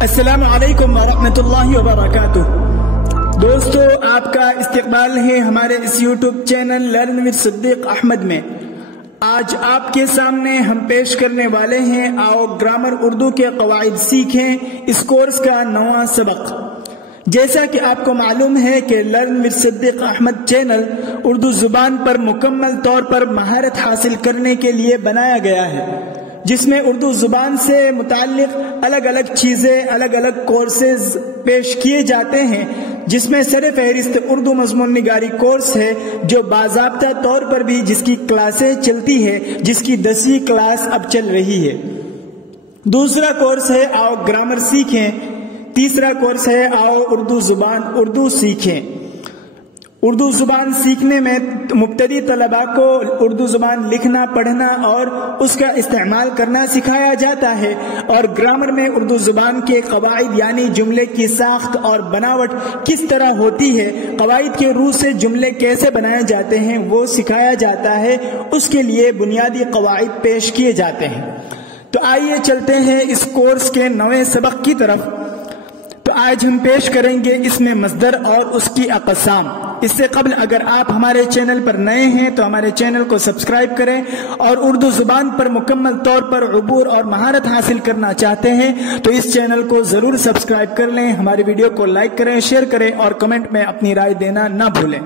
السلام علیکم ورحمۃ اللہ وبرکاتہ۔ دوستو، آپ کا استقبال ہے ہمارے اس YouTube channel learn with Siddiq Ahmad میں۔ آج آپ کے سامنے ہم پیش کرنے والے ہیں آؤ گرامر اردو کے قواعد سیکھیں، اس کورس کا نواں سبق۔ جیسا کہ آپ کو معلوم ہے کہ learn with Siddiq Ahmed channel Urdu زبان پر مکمل طور پر مہارت حاصل کرنے کے لیے بنایا گیا ہے، جس میں اردو زبان سے متعلق الگ الگ چیزیں، الگ الگ کورسز پیش کیے جاتے ہیں، جس میں سر فہرست اردو مضمون نگاری کورس ہے، جو باضابطہ طور پر بھی جس کی کلاسیں چلتی ہے، جس کی 10ویں کلاس اب چل رہی ہے۔ دوسرا کورس ہے آؤ گرامر سیکھیں۔ تیسرا کورس ہے آؤ اردو سیکھیں۔ اردو زبان سیکھنے میں مبتدی طلباء کو اردو زبان لکھنا، پڑھنا اور اس کا استعمال کرنا سکھایا جاتا ہے، اور گرامر میں اردو زبان کے قواعد یعنی جملے کی ساخت اور بناوٹ کس طرح ہوتی ہے، قواعد کے روح سے جملے کیسے بنائے جاتے ہیں وہ سکھایا جاتا ہے، اس کے لیے بنیادی قواعد پیش کیے جاتے ہیں۔ تو آئیے چلتے ہیں اس کورس کے نویں سبق کی طرف۔ تو آج ہم پیش کریں گے اس میں مصدر اور اس کی اقسام۔ اس سے قبل اگر آپ ہمارے چینل پر نئے ہیں تو ہمارے چینل کو سبسکرائب کریں، اور اردو زبان پر مکمل طور پر عبور اور مہارت حاصل کرنا چاہتے ہیں تو اس چینل کو ضرور سبسکرائب کر لیں، ہماری ویڈیو کو لائک کریں، شیئر کریں اور کمنٹ میں اپنی رائے دینا نہ بھولیں۔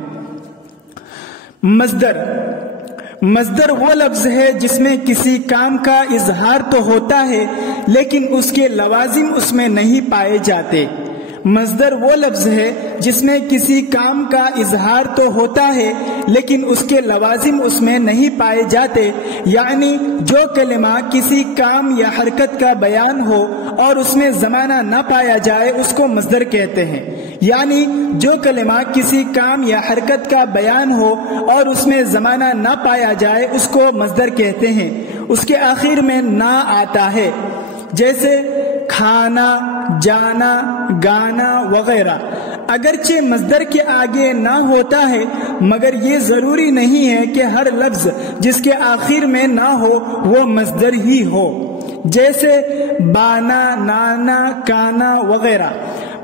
مصدر وہ لفظ ہے جس میں کسی کام کا اظہار تو ہوتا ہے لیکن اس کے لوازم اس میں نہیں پائے جاتے۔ مصدر وہ لفظ ہے جس میں کسی کام کا اظہار تو ہوتا ہے لیکن اس کے لوازم اس میں نہیں پائے جاتے، یعنی جو کلمہ کسی کام یا حرکت کا بیان ہو اور اس میں زمانہ نہ پایا جائے اس کو مصدر کہتے ہیں۔ یعنی جو کلمہ کسی کام یا حرکت کا بیان ہو اور اس میں زمانہ نہ پایا جائے اس کو مصدر کہتے ہیں، اس کے آخر میں نہ آتا ہے، جیسے کھانا، جانا، گانا وغیرہ۔ اگرچہ مصدر کے آگے نہ ہوتا ہے مگر یہ ضروری نہیں ہے کہ ہر لفظ جس کے آخر میں نہ ہو وہ مصدر ہی ہو، جیسے بانا، نانا، کانا وغیرہ۔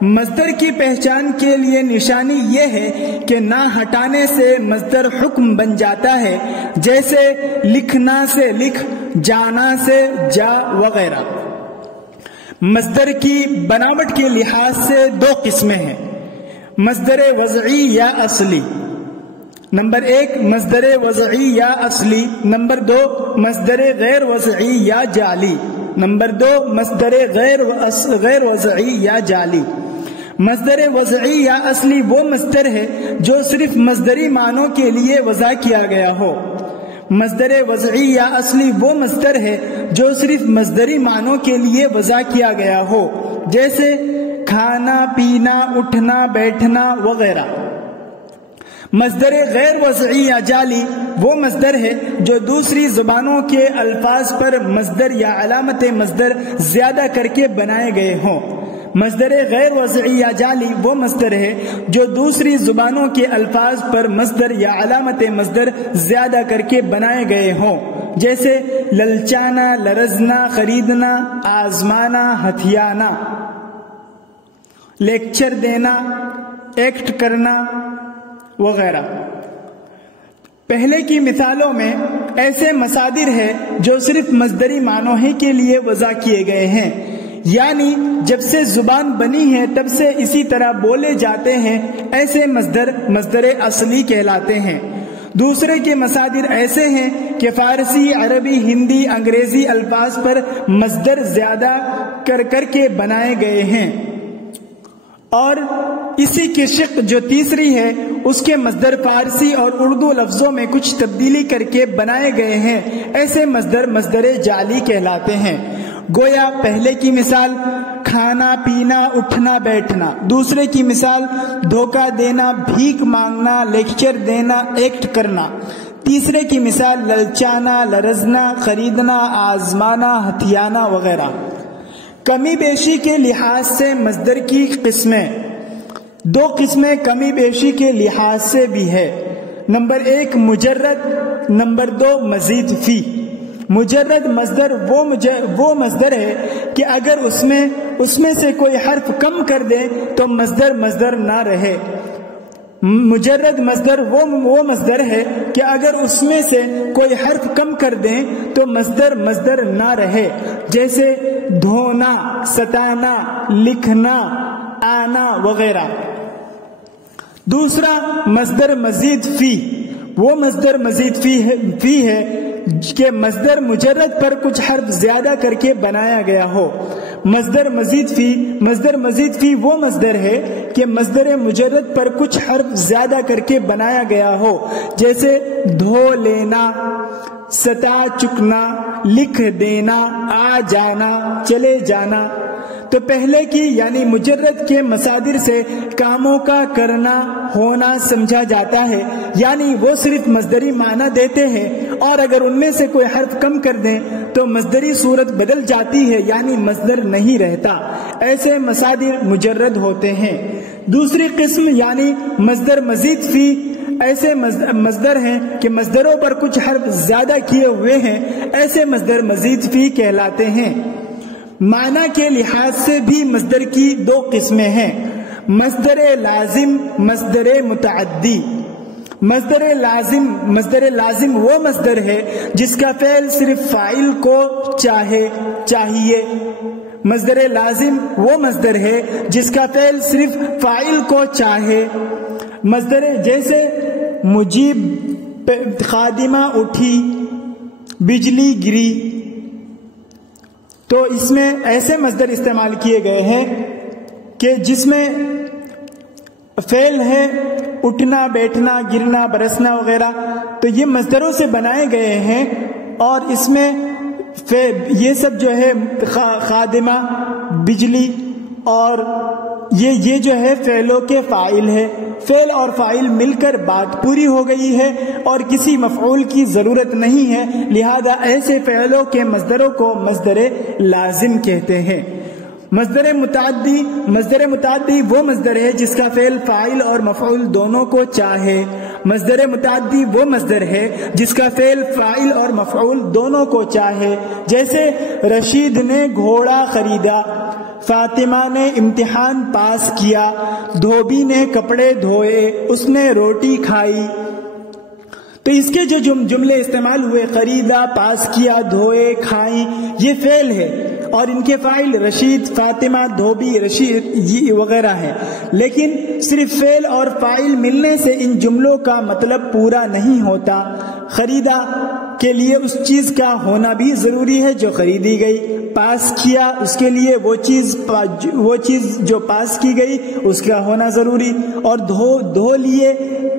مصدر کی پہچان کے لیے نشانی یہ ہے کہ نہ ہٹانے سے مصدر حکم بن جاتا ہے، جیسے لکھنا سے لکھ، جانا سے جا وغیرہ۔ مصدر کی بناوٹ کے لحاظ سے دو قسمیں ہیں، مصدر وضعی یا اصلی۔ نمبر 1 مصدر وضعی یا اصلی، نمبر 2 مصدر غیر وضعی یا جعلی۔ نمبر 2 مصدر غیر وضعی یا جعلی۔ مصدر وضعی یا اصلی وہ مصدر ہے جو صرف مصدری معنوں کے لیے وضع کیا گیا ہو۔ مصدر وضعی یا اصلی وہ مصدر ہے جو صرف مصدری معنوں کے لیے وضع کیا گیا ہو، جیسے کھانا، پینا، اٹھنا، بیٹھنا وغیرہ۔ مصدر غیر وضعی یا جعلی وہ مصدر ہے جو دوسری زبانوں کے الفاظ پر مصدر یا علامت مصدر زیادہ کر کے بنائے گئے ہوں۔ مصدر غیر وضعی یا جعلی وہ مصدر ہے جو دوسری زبانوں کے الفاظ پر مصدر یا علامت مصدر زیادہ کر کے بنائے گئے ہوں، جیسے للچانا، لرزنا، خریدنا، آزمانا، ہتھیانا، لیکچر دینا، ایکٹ کرنا وغیرہ۔ پہلے کی مثالوں میں ایسے مصادر ہیں جو صرف مصدری معنوں ہی کے لیے وضع کیے گئے ہیں، یعنی جب سے زبان بنی ہے تب سے اسی طرح بولے جاتے ہیں، ایسے مصدر اصلی کہلاتے ہیں۔ دوسرے کے مصادر ایسے ہیں کہ فارسی، عربی، ہندی، انگریزی الفاظ پر مصدر زیادہ کر کے بنائے گئے ہیں، اور اسی کی شق جو تیسری ہے اس کے مصدر فارسی اور اردو لفظوں میں کچھ تبدیلی کر کے بنائے گئے ہیں، ایسے مصدر جعلی کہلاتے ہیں۔ گویا پہلے کی مثال کھانا، پینا، اٹھنا، بیٹھنا، دوسرے کی مثال دھوکہ دینا، بھیک مانگنا، لیکچر دینا، ایکٹ کرنا، تیسرے کی مثال للچانا، لرزنا، خریدنا، آزمانا، ہتھیانا وغیرہ۔ کمی بیشی کے لحاظ سے مصدر کی قسمیں، دو قسمیں کمی بیشی کے لحاظ سے بھی ہے۔ نمبر 1 مجرد، نمبر 2 مزید فی۔ مجرد مصدر وہ مصدر ہے کہ اگر اس میں سے کوئی حرف کم کر دیں تو مصدر نہ رہے. مجرد مصدر وہ مصدر ہے کہ اگر اس میں سے کوئی حرف کم کر دیں تو مصدر نہ رہے، جیسے دھونا، ستانا، لکھنا، آنا وغیرہ. دوسرا مصدر مزید فی، وہ مصدر مزید فی ہے کہ مصدر مجرد پر کچھ حرف زیادہ کر کے بنایا گیا ہو. مصدر مزید فی وہ مصدر ہے کہ مصدر مجرد پر کچھ حرف زیادہ کر کے بنایا گیا ہو، جیسے دھو لینا، ستا چکنا، لکھ دینا، آ جانا، چلے جانا. تو پہلے کی یعنی مجرد کے مصادر سے کاموں کا کرنا ہونا سمجھا جاتا ہے، یعنی وہ صرف مصدری معنی دیتے ہیں، اور اگر ان میں سے کوئی حرف کم کر دیں تو مصدری صورت بدل جاتی ہے، یعنی مصدر نہیں رہتا. ایسے مصادر مجرد ہوتے ہیں. دوسری قسم یعنی مصدر مزید فی، ایسے مصدر ہیں کہ مصدروں پر کچھ حرف زیادہ کیے ہوئے ہیں، ایسے مصدر مزید فی کہلاتے ہیں. معنی کے لحاظ سے بھی مصدر کی دو قسمیں ہیں، مصدر لازم، مصدر متعدی. مصدر لازم وہ مصدر ہے جس کا فعل صرف فاعل کو چاہیے. مصدر لازم وہ مصدر ہے جس کا فعل صرف فاعل کو چاہے. مصدر جیسے مجیب، خادمہ اٹھی، بجلی گری. تو اس میں ایسے مصدر استعمال کیے گئے ہیں کہ جس میں فعل ہے اٹھنا، بیٹھنا، گرنا، برسنا وغیرہ. تو یہ مصدروں سے بنائے گئے ہیں، اور اس میں یہ سب جو ہے خادمہ، بجلی، اور یہ جو ہے فعلوں کے فاعل ہے. فعل اور فاعل مل کر بات پوری ہو گئی ہے اور کسی مفعول کی ضرورت نہیں ہے، لہذا ایسے فعلوں کے مصدروں کو مصدر لازم کہتے ہیں. مصدر متعدی وہ مصدر ہے جس کا فعل فاعل اور مفعول دونوں کو چاہے. مصدر متعدی وہ مصدر ہے جس کا فعل فاعل اور مفعول دونوں کو چاہے، جیسے رشید نے گھوڑا خریدا، فاطمہ نے امتحان پاس کیا، دھوبی نے کپڑے دھوئے، اس نے روٹی کھائی. تو اس کے جو جملے استعمال ہوئے، خریدا، پاس کیا، دھوئے، کھائیں، یہ فعل ہے، اور ان کے فاعل رشید، فاطمہ، دھوبی، رشید وغیرہ ہیں. لیکن صرف فعل اور فاعل ملنے سے ان جملوں کا مطلب پورا نہیں ہوتا. خریدا کے لیے اس چیز کا ہونا بھی ضروری ہے جو خریدی گئی. پاس کیا، اس کے لیے وہ چیز جو پاس کی گئی اس کا ہونا ضروری. اور دھو لیے،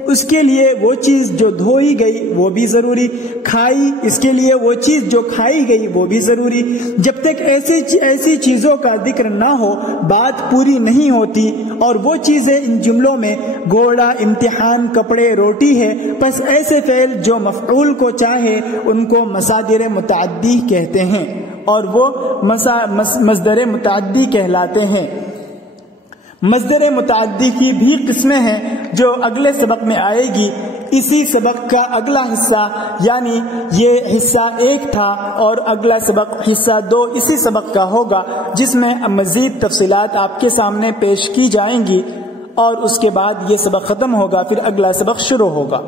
اس کے لیے وہ چیز جو دھوئی گئی وہ بھی ضروری. کھائی، اس کے لیے وہ چیز جو کھائی گئی وہ بھی ضروری. جب تک ایسی چیزوں کا ذکر نہ ہو بات پوری نہیں ہوتی. اور وہ چیزیں ان جملوں میں گھوڑا، امتحان، کپڑے، روٹی ہے. پس ایسے فعل جو مفعول کو چاہے ان کو مصادر متعدی کہتے ہیں، اور وہ مصدر متعدی کہلاتے ہیں. مصدر متعدی کی بھی قسمیں ہیں جو اگلے سبق میں آئے گی. اسی سبق کا اگلا حصہ، یعنی یہ حصہ 1 تھا اور اگلا سبق حصہ 2 اسی سبق کا ہوگا، جس میں مزید تفصیلات آپ کے سامنے پیش کی جائیں گی، اور اس کے بعد یہ سبق ختم ہوگا، پھر اگلا سبق شروع ہوگا.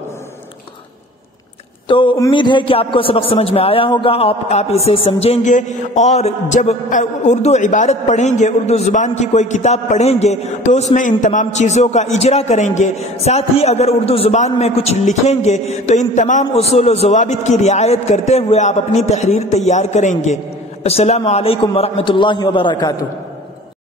تو امید ہے کہ آپ کو سبق سمجھ میں آیا ہوگا، آپ اسے سمجھیں گے، اور جب اردو عبارت پڑھیں گے، اردو زبان کی کوئی کتاب پڑھیں گے تو اس میں ان تمام چیزوں کا اجرا کریں گے. ساتھ ہی اگر اردو زبان میں کچھ لکھیں گے تو ان تمام اصول و ضوابط کی رعایت کرتے ہوئے آپ اپنی تحریر تیار کریں گے. السلام علیکم ورحمۃ اللہ وبرکاتہ.